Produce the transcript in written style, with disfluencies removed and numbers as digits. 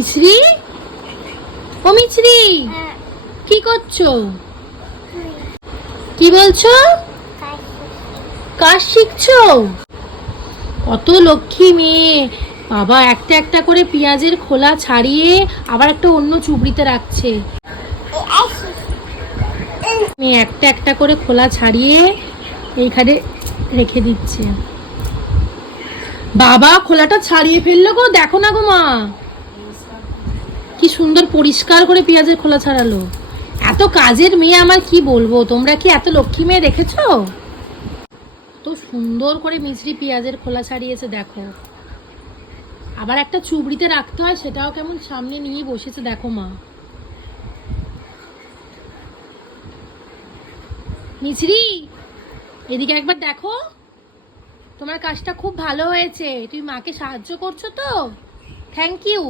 মিছরি, ও মিছরি, কি করছো? কি বলছো? কাজ শিখছো? কত লক্ষ্মী মেয়ে। বাবা একটা একটা করে পেঁয়াজের খোলা ছাড়িয়ে আবার একটা অন্য চুবড়িতে রাখছে। মেয়ে একটা একটা করে খোলা ছাড়িয়ে এইখানে রেখে দিচ্ছে। বাবা খোলাটা ছাড়িয়ে ফেললো গো, দেখো না গো মা, কি সুন্দর পরিষ্কার করে পেঁয়াজের খোলা ছাড়ালো। এত কাজের মেয়ে আমার কি বলবো, তোমরা কি এত লক্ষ্মী মেয়ে দেখেছো? তো সুন্দর করে মিছরি পেঁয়াজের খোলা ছাড়িয়েছে দেখো। আবার একটা চুবড়িতে রাখতে হয়, সেটাও কেমন সামনে নিয়ে বসেছে দেখো মা। মিছরি, এদিকে একবার দেখো, তোমার কাজটা খুব ভালো হয়েছে, তুমি মাকে সাহায্য করছো তো, থ্যাংক ইউ।